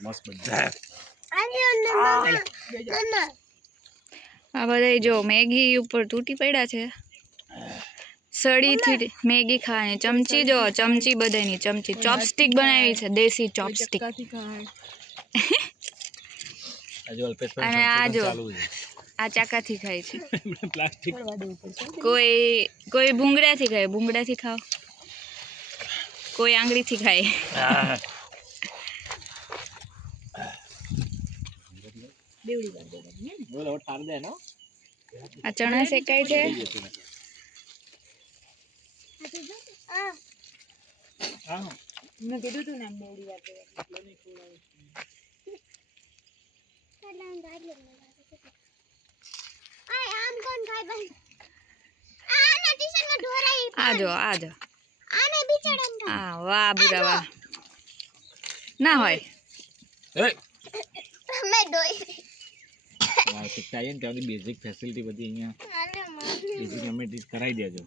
મસ્ત બધા આ બધા જો મેગી ઉપર તૂટી પડ્યા છે સળીથી મેગી ખાવાની ચમચી જો ચમચી બધાની ચમચી ચોપસ્ટિક બનાવી છે દેશી ચોપસ્ટિક અને આ જો આ ચાકાથી ખાય છે પ્લાસ્ટિક કોઈ ભૂંગળાથી ખાય ભૂંગળાથી ખાઓ કોઈ આંગળીથી ખાય આ ચણા શેકાય છે મેં કીધું તું ને બેવડી વાર આજો હા વાહ બુરા વાહ ના હોય શીખતા ને ત્યાં બેઝિક ફેસિલિટી બધી અહીંયા બેઝિક એમિનિટીઝ કરાવી દેજો